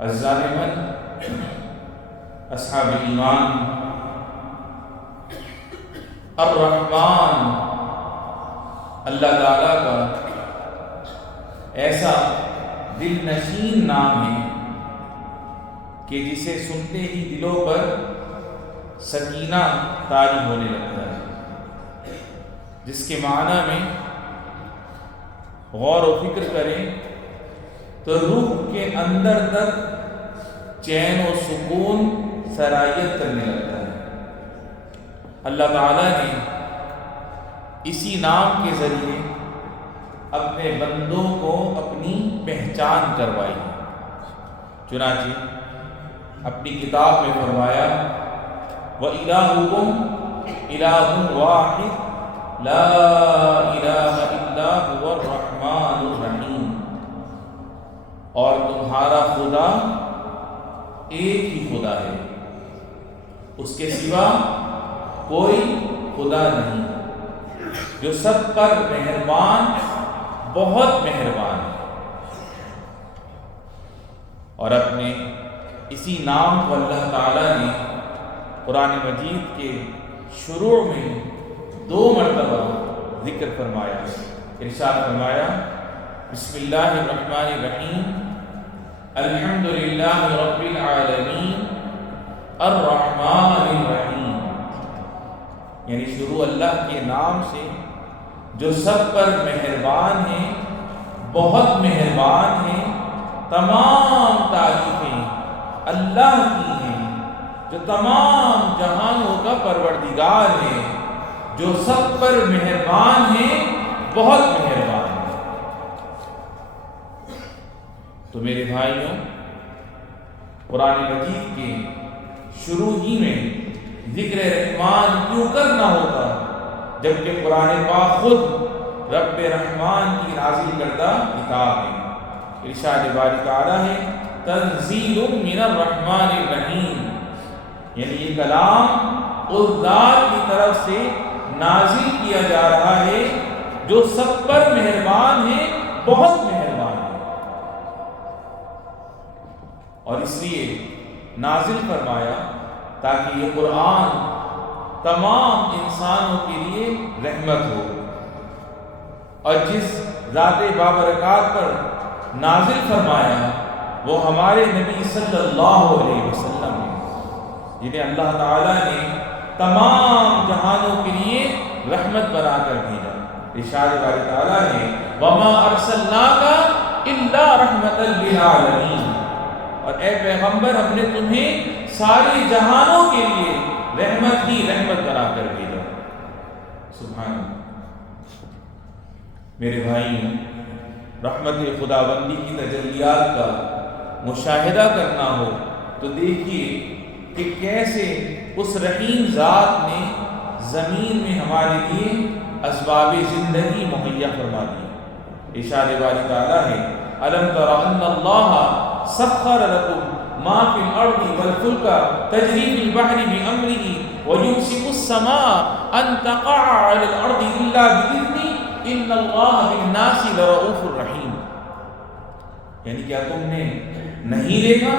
عزیزان من، اصحاب ایمان، الرحمن اللہ تعالیٰ کا ایسا دل نشین نام ہے کہ جسے سنتے ہی دلوں پر سکینہ طاری ہونے لگتا ہے، جس کے معنی میں غور و فکر کریں تو روح کے اندر تک چین و سکون سرایت کرنے لگتا ہے۔ اللہ تعالیٰ نے اسی نام کے ذریعے اپنے بندوں کو اپنی پہچان کروائی ہے۔ چنانچہ اپنی کتاب میں فرمایا وَإِلَٰهُكُمْ إِلَٰهٌ وَاحِدٌ لَا إِلَٰهَ إِلَّا هُوَ الرَّحْمَٰنُ الرَّحِيمُ، اور تمہارا خدا ایک ہی خدا ہے، اس کے سوا کوئی خدا نہیں، جو سب پر مہربان، بہت مہربان ہے۔ اور اپنے اسی نام کو اللہ تعالیٰ نے قرآن مجید کے شروع میں 2 مرتبہ ذکر فرمایا، ارشاد فرمایا بسم اللہ الرحمن الرحیم الحمد للہ رب العالمین الرحمن الرحیم، یعنی شروع اللہ کے نام سے جو سب پر مہربان ہیں، بہت مہربان ہیں، تمام تعریفیں اللہ کی ہیں، جو تمام جہانوں کا پروردگار ہے، جو سب پر مہربان ہیں، بہت مہربان ہے۔ تو میرے بھائیوں، قرآن مجید کے شروع ہی میں ذکر رحمان کیوں کرنا ہوتا جبکہ قرآن پاک خود رب رحمان کی نازل کردہ کتاب ہے؟ ارشاد باری تعالیٰ ہے تنزیل من الرحمن الرحیم، یعنی یہ کلام اس ذات کی طرف سے نازل کیا جا رہا ہے جو سب پر مہربان ہے، بہت مہربان ہے، اور اس لیے نازل فرمایا تاکہ یہ قرآن تمام انسانوں کے لیے رحمت ہو، اور جس ذات بابرکات پر نازل فرمایا وہ ہمارے نبی صلی اللہ علیہ وسلم ہے، جنہیں اللہ تعالیٰ نے تمام جہانوں کے لیے رحمت بنا کر بھیجا۔ ارشاد باری تعالیٰ ہے وَمَا أَرْسَلْنَاكَ إِلَّا رَحْمَةً لِلْعَالَمِينَ، اور اے پیغمبر ہم نے تمہیں ساری جہانوں کے لیے رحمت ہی رحمت بنا کر بھیجا۔ سبحان اللہ۔ میرے بھائیوں، رحمت خداوندی کی تجلیات کا مشاہدہ کرنا ہو تو دیکھیے کہ کیسے اس رحیم ذات نے زمین میں ہمارے لیے اسباب زندگی مہیا فرما دی۔ ارشاد باری تعالیٰ ہے الم تر ان اللہ سخر لكم ما في الارض والفلك تجري في البحر بامره ويمسك السماء ان تقع على الارض الا باذنه ان اللہ بالناس لرؤوف الرحیم، یعنی کیا تم نے نہیں دیکھا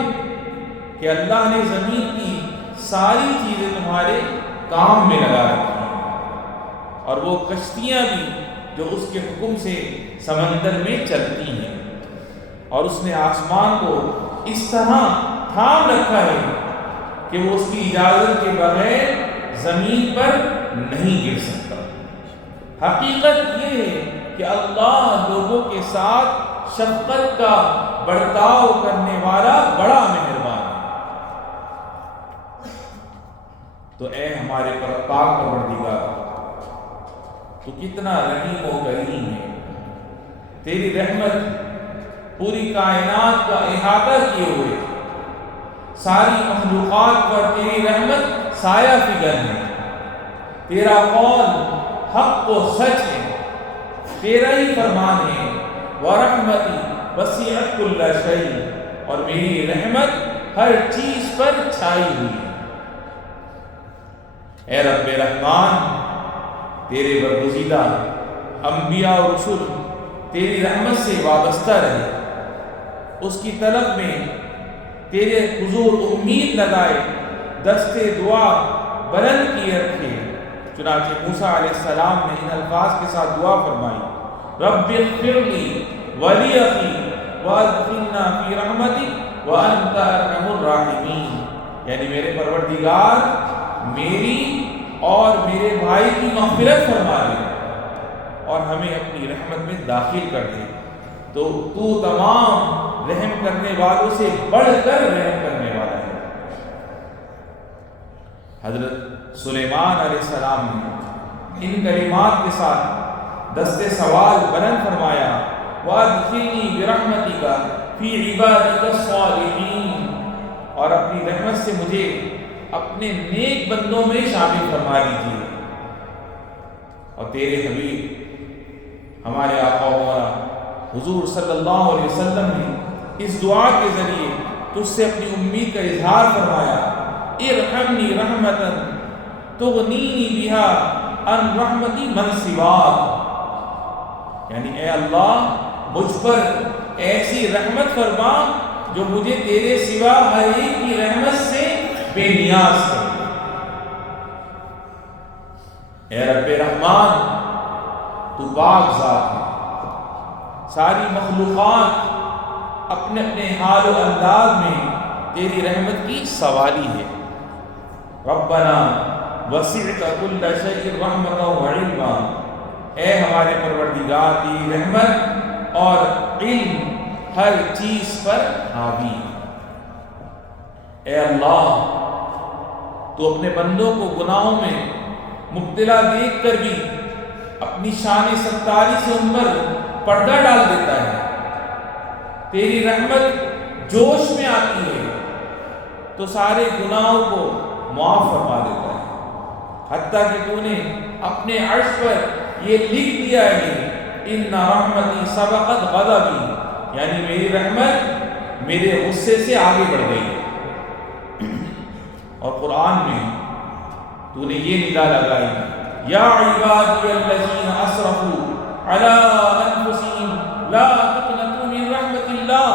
کہ اللہ نے زمین کی ساری چیزیں تمہارے کام میں لگا رکھی ہیں، اور وہ کشتیاں بھی جو اس کے حکم سے سمندر میں چلتی ہیں، اور اس نے آسمان کو اس طرح تھام رکھا ہے کہ وہ اس کی اجازت کے بغیر زمین پر نہیں گر سکتا۔ حقیقت یہ ہے کہ اللہ لوگوں کے ساتھ شفقت کا برتاؤ کرنے والا بڑا مہربان ہے۔ تو اے ہمارے پاک پروردگار، تو کتنا رحیم و کریم ہے، تیری رحمت پوری کائنات کا احاطہ کیے ہوئے، ساری مخلوقات پر تیری رحمت سایہ فگن ہے، تیرا قول حق و سچ ہے، تیرا ہی فرمان ہے وَرَحْمَتِي وَسِعَتْ كُلَّ شَيْءٍ، اور میری رحمت ہر چیز پر چھائی ہوئی ہے۔ اے رب رحمان، تیرے برگزیدہ انبیاء و رسول تیری رحمت سے وابستہ رہے، اس کی طلب میں تیرے حضور امید لگائے، دستے دعا بلند کیے رکھے۔ چنانچہ موسیٰ علیہ السلام نے ان الفاظ کے ساتھ دعا فرمائی، رب اغفر لی ولی اخی وادخلنا فی رحمتک وانت ارحم الراحمین، یعنی میرے پروردگار میری اور میرے بھائی کی مغفرت فرما دے اور ہمیں اپنی رحمت میں داخل کر دے، تو تمام رحم کرنے والوں سے بڑھ کر رحم کرنے والا ہے۔ حضرت سلیمان علیہ السلام نے ان کلمات کے ساتھ دستے سوال بلند فرمایا، وَأَدْخِلْنِي بِرَحْمَتِكَ فِي عِبَادِكَ الصَّالِحِينَ، اور اپنی رحمت سے مجھے اپنے نیک بندوں میں شامل فرما لیجیے۔ اور تیرے حبیب ہمارے آقا مولا حضور صلی اللہ علیہ وسلم نے اس دعا کے ذریعے تجھ سے اپنی امید کا اظہار فرمایا، ارحمنی رحمتا تغنینی بہا عن رحمتی من سواک، یعنی اے اللہ مجھ پر ایسی رحمت فرما جو مجھے تیرے سوا ہر ایک کی رحمت سے بے نیاز کر۔ اے رب رحمان، تو پاک ذات ہے، ساری مخلوقات اپنے اپنے حال و انداز میں تیری رحمت کی سوالی ہے۔ ربنا وسعت کل شیء رحمتا وعلما، اے ہمارے پروردگار کی رحمت اور علم ہر چیز پر حاوی۔ اے اللہ، تو اپنے بندوں کو گناہوں میں مبتلا دیکھ کر بھی اپنی شان ستاری سے ان پر پردہ ڈال دیتا ہے۔ تیری رحمت جوش میں آتی ہے تو سارے گناہوں کو معاف فرما دیتا ہے، حتیٰ کہ تو نے اپنے عرش پر یہ لکھ دیا ہے، ان رحمتی سبقت غضبی، یعنی میری رحمت میرے غصے سے آگے بڑھ گئی ہے۔ اور قرآن میں تو نے یہ ندا لگائی، یا عبادی الذین اسرفوا علی انفسہم لا تقنطوا من رحمت اللہ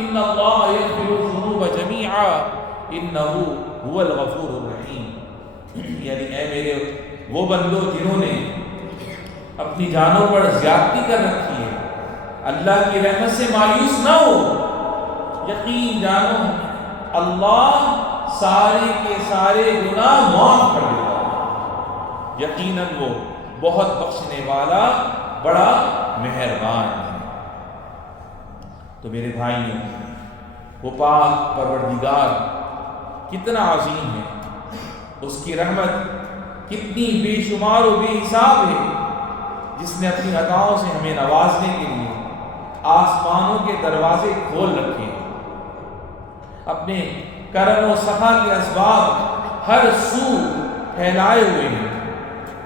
ان اللہ یغفر الذنوب جمیعا انہ هو الغفور الرحیم، یعنی اے میرے وہ بندوں جنہوں نے اپنی جانوں پر زیادتی کر رکھی ہے، اللہ کی رحمت سے مایوس نہ ہو، یقین جانو اللہ سارے کے سارے گناہ معاف کر دیتا ہے، یقیناً وہ بہت بخشنے والا بڑا مہربان ہے۔ تو میرے بھائیوں، وہ پاک پروردگار کتنا عظیم ہے، اس کی رحمت کتنی بے شمار و بے حساب ہے، جس نے اپنی عطاؤں سے ہمیں نوازنے کے لیے آسمانوں کے دروازے کھول رکھے ہیں، اپنے کرم و سخا کے اسباب ہر سو پھیلائے ہوئے ہیں۔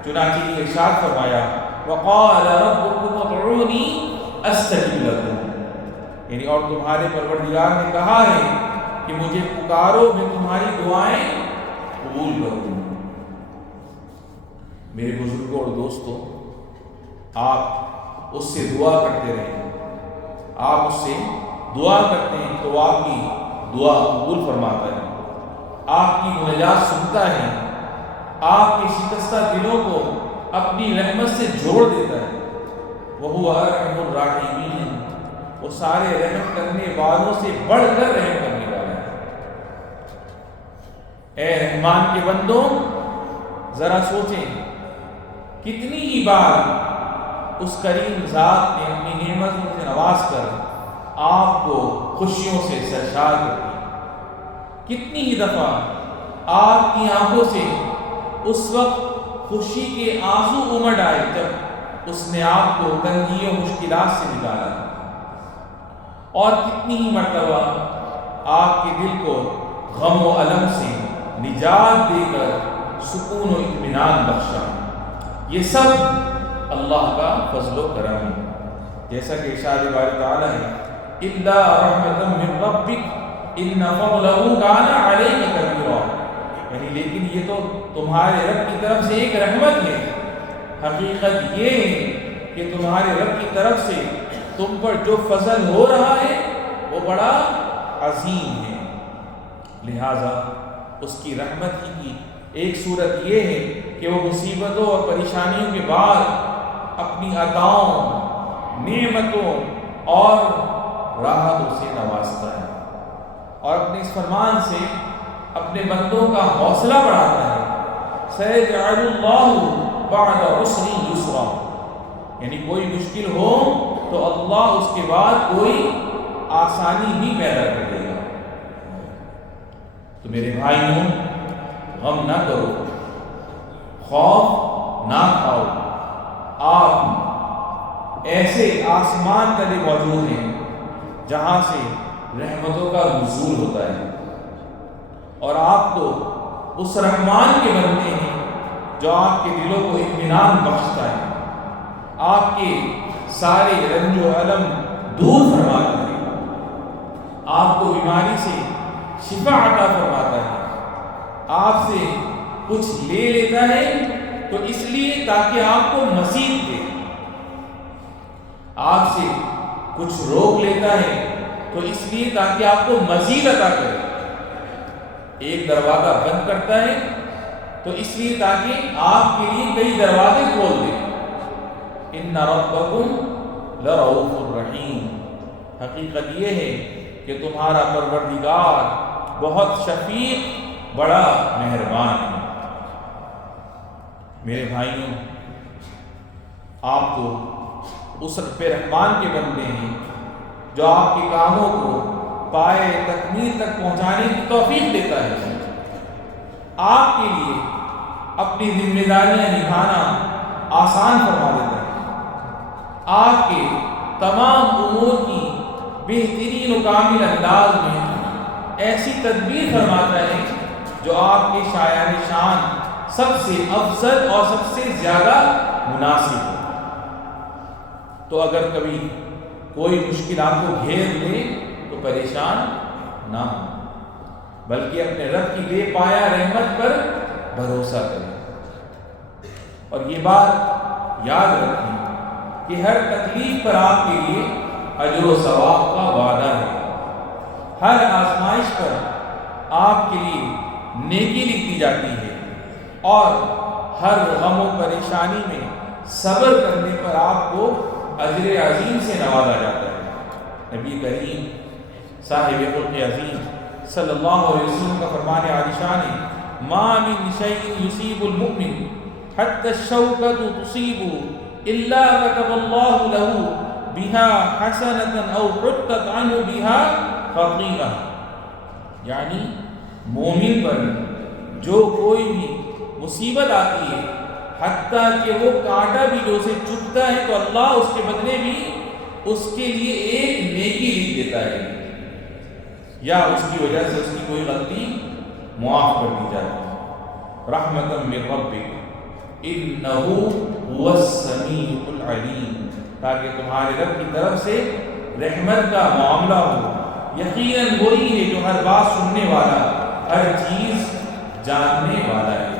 چنانچہ یہ ارشاد فرمایا، وقال ربکم ادعونی استجب لکم، یعنی اور تمہارے پروردگار نے کہا ہے کہ مجھے پکارو، میں تمہاری دعائیں قبول کروں۔ میرے بزرگوں اور دوستوں، آپ اس سے دعا کرتے رہیں، آپ اس سے دعا کرتے ہیں تو آپ کی دعا قبول فرماتا ہے، آپ کی مناجات سنتا ہے، آپ کے شکستہ دلوں کو اپنی رحمت سے جوڑ دیتا ہے۔ وَهُوَ أَرْحَمُ الرَّاحِمِينَ، وہ سارے رحم کرنے والوں سے بڑھ کر رحم کرنے والا ہے۔ اے رحمان کے بندوں، ذرا سوچیں کتنی ہی بار اس کریم ذات نے اپنی نعمتوں سے نواز کر آپ کو خوشیوں سے سرشار کر دی، کتنی ہی دفعہ آپ کی آنکھوں سے اس وقت خوشی کے آنسو امڑ آئے جب اس نے آپ کو تنگیوں مشکلات سے نکالا، اور کتنی ہی مرتبہ آپ کے دل کو غم و الم سے نجات دے کر سکون و اطمینان بخشا۔ یہ سب اللہ کا فضل و کرم ہے، جیسا کہ ارشاد باری تعالیٰ ہے، اِلَّا رَحْمَةً مِّن رَبِّكَ إِنَّ فَضْلَهُ كَانَ عَلَيْكَ كَبِيرًا، یعنی لیکن یہ تو تمہارے رب کی طرف سے ایک رحمت ہے، حقیقت یہ ہے کہ تمہارے رب کی طرف سے تم پر جو فضل ہو رہا ہے وہ بڑا عظیم ہے، لہٰذا اس کی رحمت ہی کی ایک صورت یہ ہے کہ وہ مصیبتوں اور پریشانیوں کے بعد اپنی عطاؤں، نعمتوں اور راحتوں سے نوازتا ہے، اور اپنے اس فرمان سے اپنے بندوں کا حوصلہ بڑھاتا ہے۔ سَيَجْعَلُ اللَّهُ بَعْدَ عُسْرٍ يُسْرًا، یعنی کوئی مشکل ہو تو اللہ اس کے بعد کوئی آسانی بھی پیدا کر دے گا۔ تو میرے بھائیوں، غم نہ کرو، خوف نہ کھاؤ، آپ ایسے آسمان تلے موجود ہیں جہاں سے رحمتوں کا نزول ہوتا ہے، اور آپ تو اس رحمان کے بندے ہیں جو آپ کے دلوں کو اطمینان بخشتا ہے، آپ کے سارے رنج و الم دور فرماتا ہے، آپ کو بیماری سے شفا عطا فرماتا ہے، آپ سے کچھ لے لیتا ہے تو اس لیے تاکہ آپ کو مزید دے، آپ سے کچھ روک لیتا ہے تو اس لیے تاکہ آپ کو مزید عطا کرے، ایک دروازہ بند کرتا ہے تو اس لیے تاکہ آپ کے لیے کئی دروازے کھول دے۔ ان ربکم لرؤوف رحیم، حقیقت یہ ہے کہ تمہارا پروردگار بہت شفیق، بڑا مہربان ہے۔ میرے بھائیوں، آپ تو اس رب رحمان کے بندے ہیں جو آپ کے کاموں کو پائے تکمیل تک پہنچانے کی توفیق دیتا ہے، آپ کے لیے اپنی ذمہ داریاں نبھانا آسان فرما دیتا ہے، آپ کے تمام امور کی بہترین و کامل انداز میں ایسی تدبیر فرماتا ہے جو آپ کے شایان شان سب سے افضل اور سب سے زیادہ مناسب ہے۔ تو اگر کبھی کوئی مشکل آپ کو گھیر لے تو پریشان نہ ہو، بلکہ اپنے رب کی بے پایا رحمت پر بھروسہ کریں، اور یہ بات یاد رکھیں کہ ہر تکلیف پر آپ کے لیے اجر و ثواب کا وعدہ ہے، ہر آزمائش پر آپ کے لیے نیکی لکھی جاتی ہے، اور ہر غم و پریشانی میں صبر کرنے پر آپ کو اجر عظیم سے نوازا جاتا ہے۔ نبی کریم صاحب خلق عظیم صلی اللہ علیہ وسلم کا فرمان عالی شان ہے، ما من شیء یصیب المؤمن حتی الشوکۃ تصیب الا كتب اللہ له بها حسنۃ او حطت عنہ بها خطیئہ، یعنی مومن پر جو کوئی بھی مصیبت آتی ہے، حتیٰ کہ وہ کانٹا بھی جو اسے چبھتا ہے تو اللہ اس کے بدلے بھی اس کے لیے ایک نیکی لکھ دیتا ہے، یا اس کی وجہ سے اس کی کوئی غلطی معاف کر دی جاتی ہے۔ رحمۃ من ربک انہ هو السمیع العلیم، تاکہ تمہارے رب کی طرف سے رحمت کا معاملہ ہو، یقیناً وہی ہے جو ہر بات سننے والا، ہر چیز جاننے والا ہے۔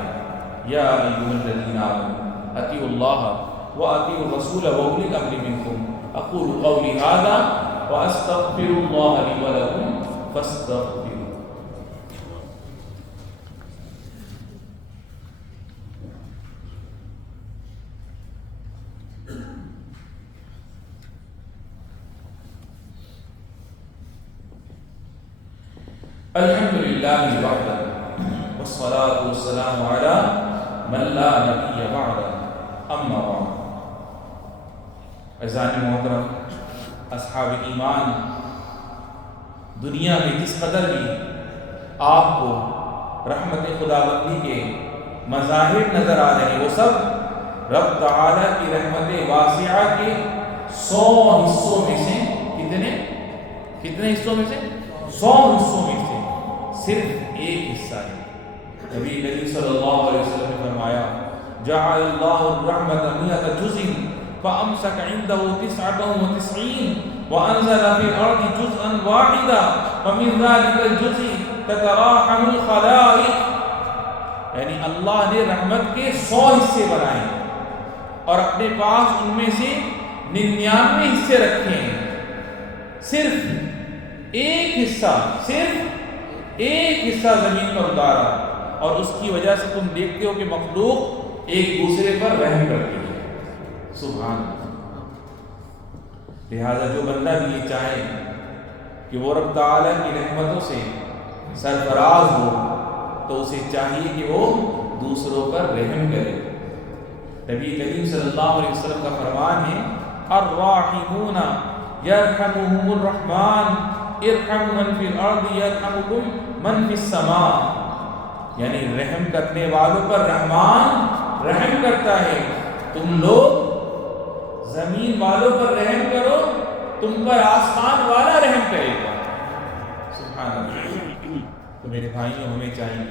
یا ایھا الذین آمنوا اطیعوا اللہ واطیعوا الرسول واولی الامر منکم، اقول قولی ھذا واستغفر اللہ لی ولکم فاستغفروہ۔ الحمد للہ وحدہ والصلاة والسلام علی من لا نبی بعدہ، اما بعد۔ عزیزان محترم، اصحاب ایمان، دنیا میں جس قدر بھی آپ کو رحمت خداوندی کے مظاہر نظر آ رہے ہیں، وہ سب رب تعالیٰ کی رحمت واسعہ کے 100 حصوں میں سے کتنے حصوں میں سے 100 حصوں میں سے صرف ایک حصہ ہے۔ نبی کریم صلی اللہ علیہ وسلم نے فرمایا، جعل اللہ الرحمۃ 100 جزء فامسک عنده 99 وانزل في الارض جزءا واحدا فمن ذلك الجزء تتراحم الخلائق، یعنی اللہ نے رحمت کے 100 حصے بنائے اور اپنے پاس ان میں سے 99 حصے رکھے ہیں، صرف ایک حصہ، صرف ایک حصہ زمین پر اتارا، اور اس کی وجہ سے تم دیکھتے ہو کہ مخلوق ایک دوسرے پر رحم کرتی ہے۔ سبحان اللہ۔ لہذا جو بندہ بھی یہ چاہے کہ وہ رب تعالیٰ کی رحمتوں سے سرفراز ہو تو اسے چاہیے کہ وہ دوسروں پر رحم کرے۔ نبی کریم صلی اللہ علیہ وسلم کا فرمان ہے الراحمون یرحمہم الرحمن ارحموا من فی الارض یرحمکم من فی السماء، یعنی رحم کرنے والوں پر رحمان رحم کرتا ہے، تم لوگ زمین والوں پر رحم کرو، تم پر آسمان والا رحم کرے گا۔ سبحان اللہ۔ تو میرے بھائیوں، ہمیں چاہیے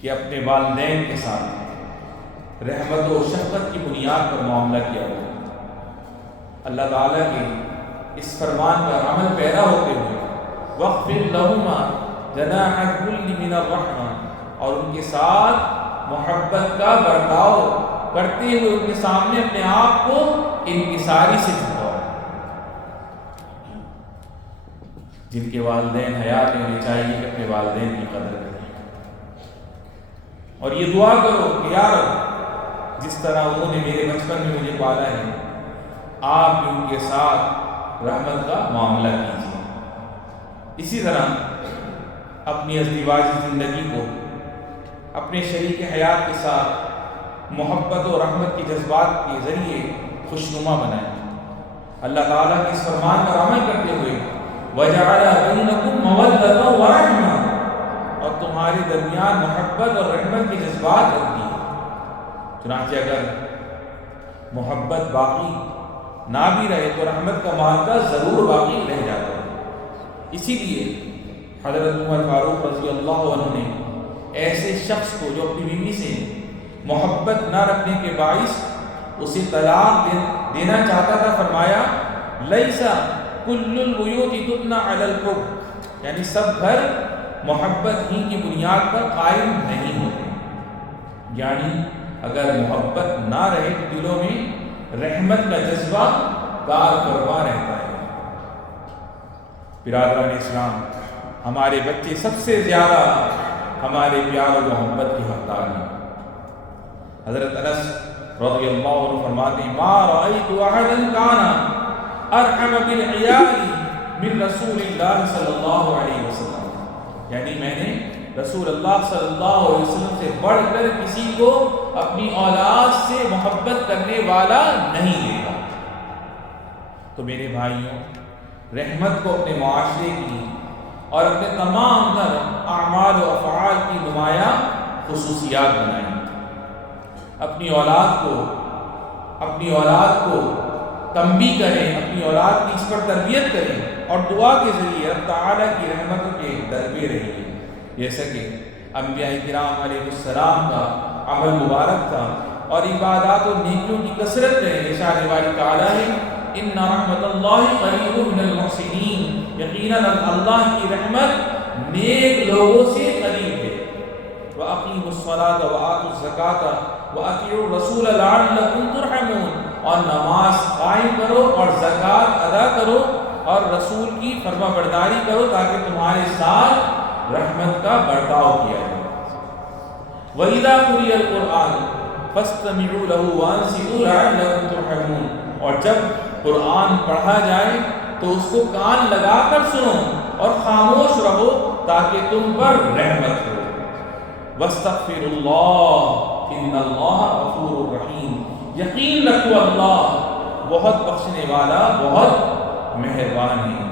کہ اپنے والدین کے ساتھ رحمت و شفقت کی بنیاد پر معاملہ کیا ہو۔ اللہ تعالیٰ کے اس فرمان پر عمل پیرا ہوتے ہوئے وَاخْفِضْ لَهُمَا جَنَاحَ الذُّلِّ مِنَ الرَّحْمَةِ، اور ان کے ساتھ محبت کا برتاؤ کرتے ہوئے ان کے سامنے اپنے آپ کو انکساری سے جھکاؤ۔ جن کے والدین حیات میں، انہیں چاہیے کہ اپنے والدین کی قدر کریں، اور یہ دعا کرو کہ یا رب جس طرح انہوں نے میرے بچپن میں مجھے پالا ہے، آپ بھی ان کے ساتھ رحمت کا معاملہ کیجیے۔ اسی طرح اپنی ازدواجی زندگی کو اپنے شریک حیات کے ساتھ محبت و رحمت کے جذبات کے ذریعے خوشنما بنائیں۔ اللہ تعالیٰ کے اس فرمان پر عمل کرتے ہوئے وَجَعَلَ بَيْنَكُمْ مَوَدَّةً وَرَحْمَةً، اور تمہارے درمیان محبت اور رحمت کے جذبات رکھ دیے۔ چنانچہ اگر محبت باقی نہ بھی رہے تو رحمت کا مادہ ضرور باقی رہ جاتا ہے۔ اسی لیے حضرت عمر فاروق رضی اللہ عنہ نے ایسے شخص کو جو اپنی بیوی سے محبت نہ رکھنے کے باعث اسے طلاق دینا چاہتا تھا، فرمایا لیس کل البیوت تبنی علی الحب، یعنی سب گھر محبت ہی کی بنیاد پر قائم نہیں ہوتے، یعنی اگر محبت نہ رہے تو دلوں میں رحمت کا جذبہ کار فرما رہتا ہے۔ برادران اسلام، ہمارے بچے سب سے زیادہ ہمارے پیار و محبت کی حقدار ہیں۔ حضرت انس رضی اللہ عنہ فرماتے ہیں ما رأیت احدا کان ارحم بالعیال من رسول اللہ صلی اللہ علیہ وسلم، یعنی میں نے رسول اللہ صلی اللہ علیہ وسلم سے بڑھ کر کسی کو اپنی اولاد سے محبت کرنے والا نہیں دیکھا۔ تو میرے بھائیوں، رحمت کو اپنے معاشرے کی اور اپنے تمام تر اعمال و افعال کی نمایاں خصوصیات بنائیں۔ اپنی اولاد کو تنبیہ کریں، اپنی اولاد کی اس پر تربیت کریں، اور دعا کے ذریعے رب تعالیٰ کی رحمتوں کے دربے رہیے، جیسا کہ انبیاء کرام علیہ السلام کا عمل مبارک تھا، اور عبادات و نیکیوں کی کثرت کریں۔ ارشاد باری تعالیٰ ہے ان رحمت اللہ قریب من المحسنین، یقیناً اللہ کی رحمت نیک لوگوں سے قریب ہے۔ وَأَقِيمُوا الصَّلَاةَ وَآتُوا الزَّكَاةَ وَأَطِيعُوا الرَّسُولَ لَعَلَّكُمْ تُرْحَمُونَ، اور نماز قائم کرو اور زکوٰۃ ادا کرو اور رسول کی فرما برداری کرو تاکہ تمہارے ساتھ رحمت کا برتاؤ کیا جائے۔ وَإِذَا قُرِئَ الْقُرْآنُ فَاسْتَمِعُوا لَهُ وَأَنصِتُوا لَعَلَّكُمْ تُرْحَمُونَ، اور جب قرآن پڑھا جائے تو اس کو کان لگا کر سنو اور خاموش رہو تاکہ تم پر رحمت ہو۔ وَاسْتَغْفِرُوا اللَّهَ إِنَّ اللَّهَ غَفُورٌ رَحِيمٌ، یقین رکھو اللہ بہت بخشنے والا، بہت مہربان ہے۔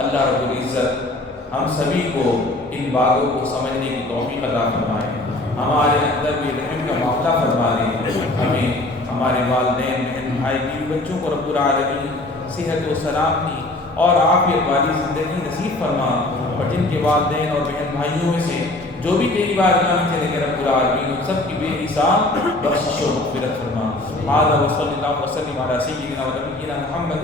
اللہ رب العزت ہم سبھی کو ان باتوں کو سمجھنے کی توفیق عطا فرمائے، ہمارے اندر بھی رحم کا معاملہ فرما دے، ہمیں ہمارے والدین، بہن بھائی، بیوی بچوں کو رب العالمین صحت و سلامتی اور عافیت والی زندگی نصیب فرما، اور جن کے والدین اور بہن بھائیوں میں سے جو بھی تیری بارگاہ میں چلے گئے رب العالمین ان سب کی بے حساب بخشش و مغفرت فرما۔ هذا وصلی اللہ وسلم علی سیدنا و نبینا محمد